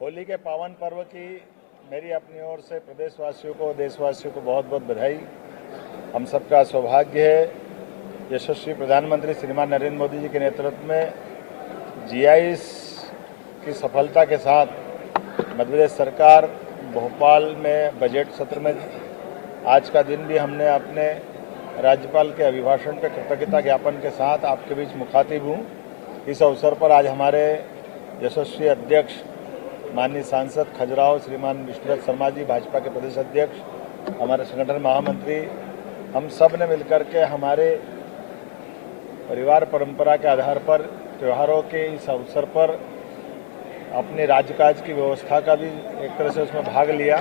होली के पावन पर्व की मेरी अपनी ओर से प्रदेशवासियों को, देशवासियों को बहुत बहुत बधाई। हम सबका सौभाग्य है यशस्वी प्रधानमंत्री श्रीमान नरेंद्र मोदी जी के नेतृत्व में जीआईएस की सफलता के साथ मध्य प्रदेश सरकार भोपाल में बजट सत्र में आज का दिन भी हमने अपने राज्यपाल के अभिभाषण पर कृतज्ञता ज्ञापन के साथ आपके बीच मुखातिब हूँ। इस अवसर पर आज हमारे यशस्वी अध्यक्ष माननीय सांसद खजुराहो श्रीमान विष्णुदत्त शर्मा जी, भाजपा के प्रदेश अध्यक्ष, हमारे संगठन महामंत्री, हम सब ने मिलकर के हमारे परिवार परंपरा के आधार पर त्योहारों के इस अवसर पर अपने राज्यकाज की व्यवस्था का भी एक तरह से उसमें भाग लिया।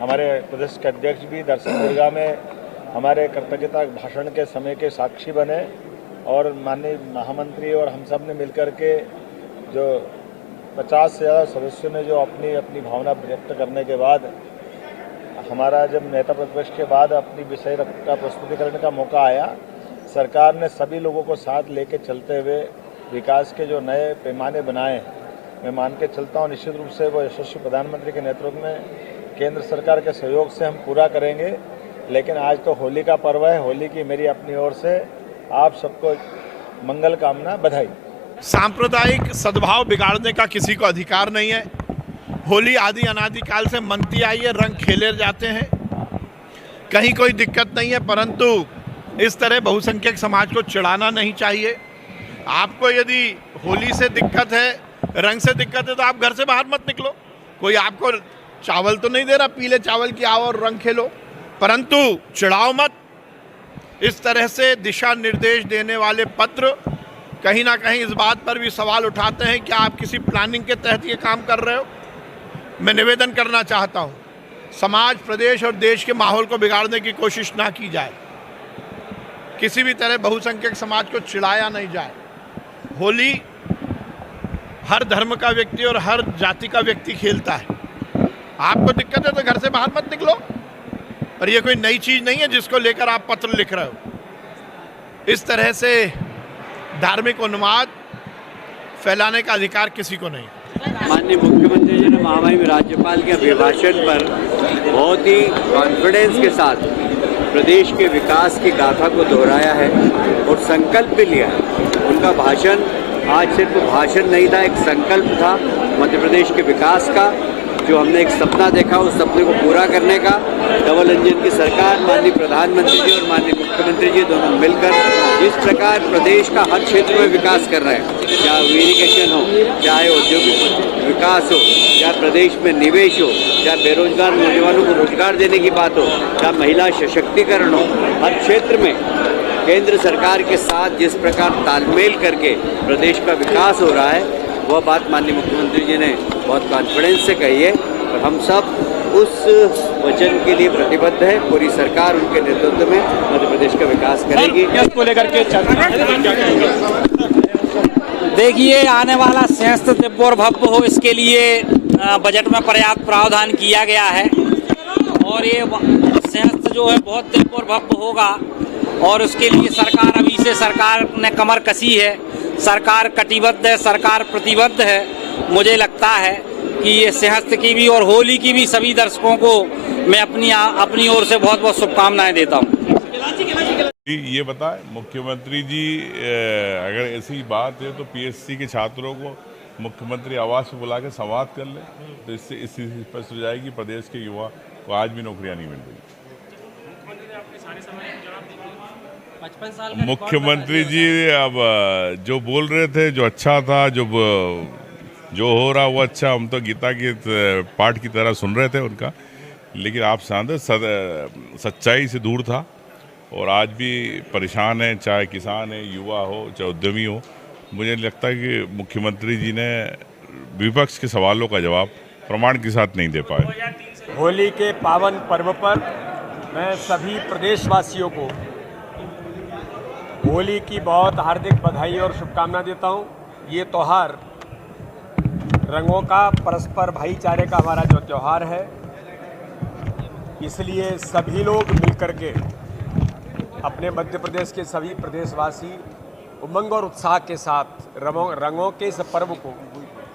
हमारे प्रदेश के अध्यक्ष भी दर्शन दीर्घा में हमारे कृतज्ञता भाषण के समय के साक्षी बने और माननीय महामंत्री और हम सब ने मिलकर के जो 50 से ज़्यादा सदस्यों ने जो अपनी अपनी भावना व्यक्त करने के बाद हमारा जब नेता प्रतिपक्ष के बाद अपनी विषय का प्रस्तुतिकरण का मौका आया, सरकार ने सभी लोगों को साथ लेके चलते हुए विकास के जो नए पैमाने बनाए, मैं मान के चलता हूँ निश्चित रूप से वो यशस्वी प्रधानमंत्री के नेतृत्व में केंद्र सरकार के सहयोग से हम पूरा करेंगे। लेकिन आज तो होली का पर्व है, होली की मेरी अपनी ओर से आप सबको मंगल कामना, बधाई। सांप्रदायिक सद्भाव बिगाड़ने का किसी को अधिकार नहीं है। होली आदि अनादिकाल से मनती आई है, रंग खेले जाते हैं, कहीं कोई दिक्कत नहीं है, परंतु इस तरह बहुसंख्यक समाज को चिढ़ाना नहीं चाहिए। आपको यदि होली से दिक्कत है, रंग से दिक्कत है, तो आप घर से बाहर मत निकलो। कोई आपको चावल तो नहीं दे रहा, पीले चावल की आओ और रंग खेलो, परंतु चिढ़ाओ मत। इस तरह से दिशा निर्देश देने वाले पत्र कहीं ना कहीं इस बात पर भी सवाल उठाते हैं कि आप किसी प्लानिंग के तहत ये काम कर रहे हो। मैं निवेदन करना चाहता हूँ, समाज, प्रदेश और देश के माहौल को बिगाड़ने की कोशिश ना की जाए। किसी भी तरह बहुसंख्यक समाज को चिढ़ाया नहीं जाए। होली हर धर्म का व्यक्ति और हर जाति का व्यक्ति खेलता है। आपको दिक्कत है तो घर से बाहर मत निकलो। और ये कोई नई चीज़ नहीं है जिसको लेकर आप पत्र लिख रहे हो। इस तरह से धार्मिक उन्माद फैलाने का अधिकार किसी को नहीं। माननीय मुख्यमंत्री जी ने महामहिम राज्यपाल के अभिभाषण पर बहुत ही कॉन्फिडेंस के साथ प्रदेश के विकास की गाथा को दोहराया है और संकल्प भी लिया है। उनका भाषण आज सिर्फ भाषण नहीं था, एक संकल्प था मध्य प्रदेश के विकास का, जो हमने एक सपना देखा, उस सपने को पूरा करने का। डबल इंजन की सरकार, माननीय प्रधानमंत्री जी और माननीय मुख्यमंत्री जी दोनों मिलकर जिस प्रकार प्रदेश का हर क्षेत्र में विकास कर रहे हैं, चाहे इरिगेशन हो, चाहे औद्योगिक विकास हो, चाहे प्रदेश में निवेश हो, चाहे बेरोजगार नौजवानों को रोजगार देने की बात हो, चाहे महिला सशक्तिकरण हो, हर क्षेत्र में केंद्र सरकार के साथ जिस प्रकार तालमेल करके प्रदेश का विकास हो रहा है, वह बात माननीय मुख्यमंत्री जी ने बहुत कॉन्फिडेंस से कही है और हम सब उस वचन के लिए प्रतिबद्ध है। पूरी सरकार उनके नेतृत्व में मध्य प्रदेश का विकास करेगी। इसको लेकर के देखिए, आने वाला संयंत्र दिव्य और भव्य हो, इसके लिए बजट में पर्याप्त प्रावधान किया गया है और ये संयंत्र जो है बहुत दिव्य और भव्य होगा और उसके लिए सरकार अभी से सरकार ने कमर कसी है। सरकार कटिबद्ध है, सरकार प्रतिबद्ध है। मुझे लगता है कि ये सहस्त्र की भी और होली की भी सभी दर्शकों को मैं अपनी ओर से बहुत बहुत शुभकामनाएं देता हूँ। ये बताएं मुख्यमंत्री जी, अगर ऐसी बात है तो पीएससी के छात्रों को मुख्यमंत्री आवास में बुला के संवाद कर ले, तो इससे इसी स्पष्ट हो जाएगी प्रदेश के युवा को आज भी नौकरियां नहीं मिल रही। मुख्यमंत्री जी अब जो बोल रहे थे, जो अच्छा था, जो हो रहा वो अच्छा, हम तो गीता के पाठ की तरह सुन रहे थे उनका, लेकिन आप सच्चाई से दूर था और आज भी परेशान है, चाहे किसान है, युवा हो, चाहे उद्यमी हो। मुझे लगता है कि मुख्यमंत्री जी ने विपक्ष के सवालों का जवाब प्रमाण के साथ नहीं दे पाए। होली के पावन पर्व पर मैं सभी प्रदेशवासियों को होली की बहुत हार्दिक बधाई और शुभकामना देता हूं। ये त्यौहार रंगों का, परस्पर भाईचारे का हमारा जो त्यौहार है, इसलिए सभी लोग मिलकर के अपने मध्य प्रदेश के सभी प्रदेशवासी उमंग और उत्साह के साथ रंगों के इस पर्व को,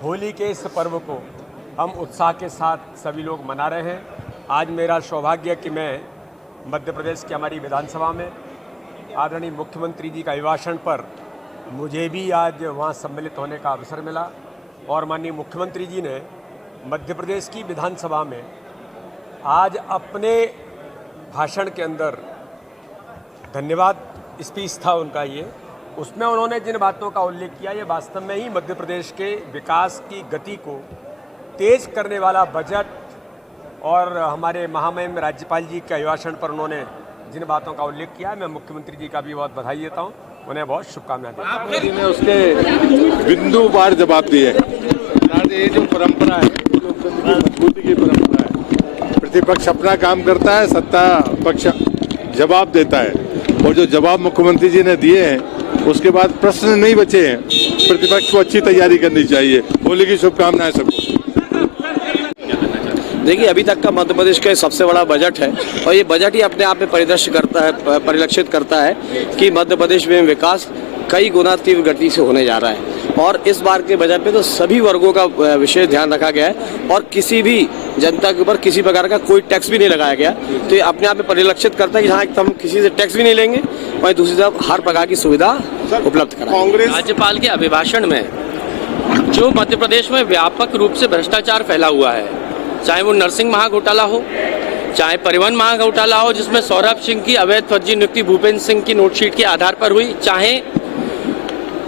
होली के इस पर्व को हम उत्साह के साथ सभी लोग मना रहे हैं। आज मेरा सौभाग्य है कि मैं मध्य प्रदेश की हमारी विधानसभा में आदरणीय मुख्यमंत्री जी का अभिभाषण पर मुझे भी आज वहाँ सम्मिलित होने का अवसर मिला और माननीय मुख्यमंत्री जी ने मध्य प्रदेश की विधानसभा में आज अपने भाषण के अंदर धन्यवाद स्पीच था उनका ये, उसमें उन्होंने जिन बातों का उल्लेख किया ये वास्तव में ही मध्य प्रदेश के विकास की गति को तेज करने वाला बजट और हमारे महामहिम राज्यपाल जी के अभिभाषण पर उन्होंने जिन बातों का उल्लेख किया है, मैं मुख्यमंत्री जी का भी बहुत बधाई देता हूँ, उन्हें बहुत शुभकामनाएं देता हूँ। जी ने उसके बिंदुवार जवाब दिए। ये जो परंपरा है, लोकतंत्र की मजबूती की परंपरा है। प्रतिपक्ष अपना काम करता है, सत्ता पक्ष जवाब देता है, और जो जवाब मुख्यमंत्री जी ने दिए हैं उसके बाद प्रश्न नहीं बचे हैं। प्रतिपक्ष को अच्छी तैयारी करनी चाहिए। होली की शुभकामनाएं सबको। देखिए, अभी तक का मध्य प्रदेश का सबसे बड़ा बजट है और ये बजट ही अपने आप में परिलक्षित करता है कि मध्य प्रदेश में विकास कई गुना तीव्र गति से होने जा रहा है। और इस बार के बजट में तो सभी वर्गों का विशेष ध्यान रखा गया है और किसी भी जनता के ऊपर किसी प्रकार का कोई टैक्स भी नहीं लगाया गया। तो ये अपने आप में परिलक्षित करता है कि हाँ, हम किसी से टैक्स भी नहीं लेंगे और दूसरी तरफ हर प्रकार की सुविधा उपलब्ध कराएंगे। राज्यपाल के अभिभाषण में जो मध्य प्रदेश में व्यापक रूप से भ्रष्टाचार फैला हुआ है, चाहे वो नरसिंह महाघोटाला हो, चाहे परिवहन महाघोटाला हो जिसमें सौरभ सिंह की अवैध फर्जी नियुक्ति भूपेंद्र सिंह की नोटशीट के आधार पर हुई, चाहे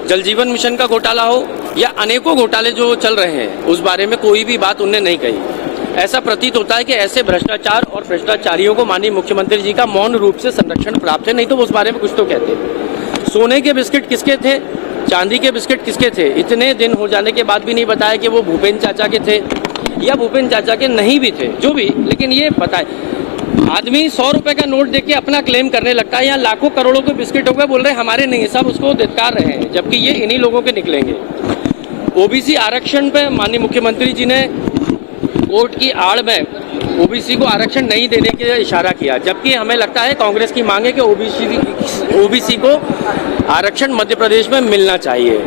जल जीवन मिशन का घोटाला हो या अनेकों घोटाले जो चल रहे हैं, उस बारे में कोई भी बात उन्होंने नहीं कही। ऐसा प्रतीत होता है कि ऐसे भ्रष्टाचार और भ्रष्टाचारियों को माननीय मुख्यमंत्री जी का मौन रूप से संरक्षण प्राप्त है, नहीं तो उस बारे में कुछ तो कहते। सोने के बिस्किट किसके थे, चांदी के बिस्किट किसके थे, इतने दिन हो जाने के बाद भी नहीं बताया कि वो भूपेंद्र चाचा के थे या भूपेंद्र चाचा के नहीं भी थे, जो भी, लेकिन ये बताए। आदमी 100 रुपए का नोट देके अपना क्लेम करने लगता है, यहाँ लाखों करोड़ों के बिस्किट हो गए, बोल रहे हमारे नहीं है, सब उसको धिक्कार रहे हैं, जबकि ये इन्हीं लोगों के निकलेंगे। ओबीसी आरक्षण पे माननीय मुख्यमंत्री जी ने कोर्ट की आड़ में ओबीसी को आरक्षण नहीं देने के इशारा किया, जबकि हमें लगता है कांग्रेस की मांग है कि ओबीसी को आरक्षण मध्य प्रदेश में मिलना चाहिए।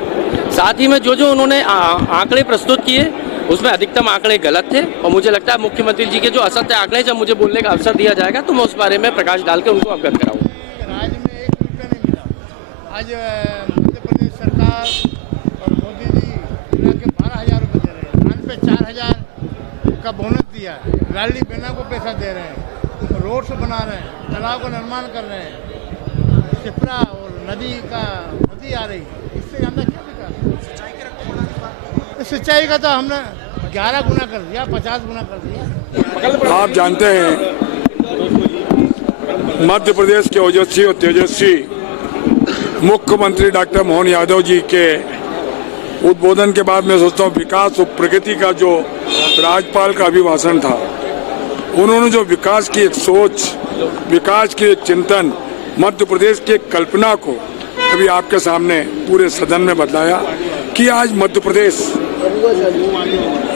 साथ ही में जो उन्होंने आंकड़े प्रस्तुत किए उसमें अधिकतम आंकड़े गलत थे और मुझे लगता है मुख्यमंत्री जी के जो असत्य आंकड़े जब मुझे बोलने का अवसर दिया जाएगा तो मैं उस बारे में प्रकाश डाल के उनको अवगत कराऊंगा। राज्य में 1 रुपया नहीं मिला। आज मध्य प्रदेश सरकार और मोदी जी मिला के 12,000 रुपये दे रहे हैं, धान पे 4,000 का बोनस दिया है, लाडली बहना को पैसा दे रहे हैं, रोड्स बना रहे हैं, तालाब का निर्माण कर रहे हैं, शिप्रा और नदी आ रही है, इससे ज़्यादा क्या विकास? सिंचाई का तो हमने 11 गुना कर दिया, 50 गुना कर दिया। आप जानते हैं मध्य प्रदेश के ओजस्वी और तेजस्वी मुख्यमंत्री डॉक्टर मोहन यादव जी के उद्बोधन के बाद मैं सोचता हूँ विकास और प्रगति का जो राज्यपाल का अभिभाषण था, उन्होंने जो विकास की एक सोच, विकास की एक चिंतन, मध्य प्रदेश की कल्पना को अभी आपके सामने पूरे सदन में बतलाया कि आज मध्य प्रदेश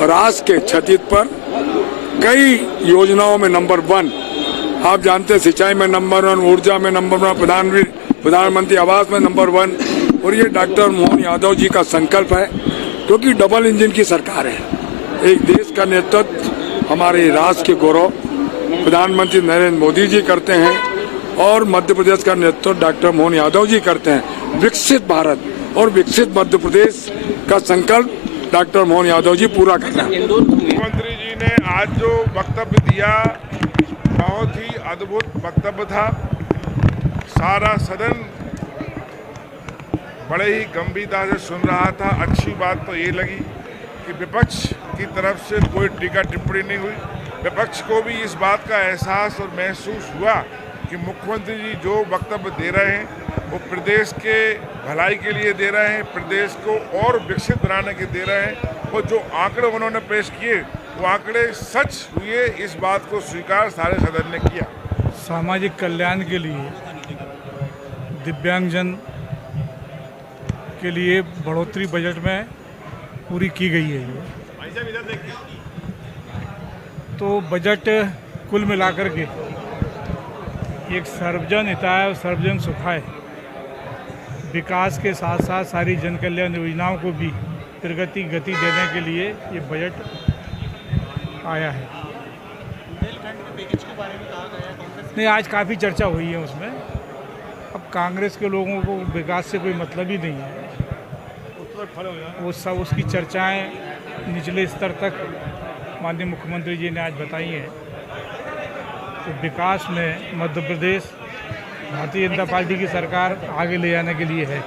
राष्ट्र के क्षतित पर कई योजनाओं में नंबर 1, आप जानते हैं सिंचाई में नंबर 1, ऊर्जा में नंबर 1, प्रधानमंत्री आवास में नंबर 1, और ये डॉक्टर मोहन यादव जी का संकल्प है, क्योंकि डबल इंजन की सरकार है। एक देश का नेतृत्व हमारे राष्ट्र के गौरव प्रधानमंत्री नरेंद्र मोदी जी करते हैं और मध्य प्रदेश का नेतृत्व डॉक्टर मोहन यादव जी करते हैं। विकसित भारत और विकसित मध्य प्रदेश का संकल्प डॉक्टर मोहन यादव जी पूरा कर रहे हैं। मुख्यमंत्री जी ने आज जो वक्तव्य दिया बहुत ही अद्भुत वक्तव्य था। सारा सदन बड़े ही गंभीरता से सुन रहा था। अच्छी बात तो ये लगी कि विपक्ष की तरफ से कोई टीका टिप्पणी नहीं हुई। विपक्ष को भी इस बात का एहसास और महसूस हुआ कि मुख्यमंत्री जी जो वक्तव्य दे रहे हैं वो प्रदेश के भलाई के लिए दे रहे हैं, प्रदेश को और विकसित बनाने के दे रहे हैं। और जो आंकड़े उन्होंने पेश किए वो आंकड़े सच हुए, इस बात को स्वीकार सारे सदन ने किया। सामाजिक कल्याण के लिए, दिव्यांगजन के लिए बढ़ोतरी बजट में पूरी की गई है। तो बजट कुल मिलाकर के एक सर्वजन हिताय और सर्वजन सुखाय विकास के साथ साथ सारी जन कल्याण योजनाओं को भी प्रगति गति देने के लिए ये बजट आया है। नहीं, आज काफ़ी चर्चा हुई है उसमें। अब कांग्रेस के लोगों को विकास से कोई मतलब ही नहीं है, वो सब उसकी चर्चाएं निचले स्तर तक माननीय मुख्यमंत्री जी ने आज बताई हैं। तो विकास में मध्य प्रदेश भारतीय जनता पार्टी की सरकार आगे ले जाने के लिए है।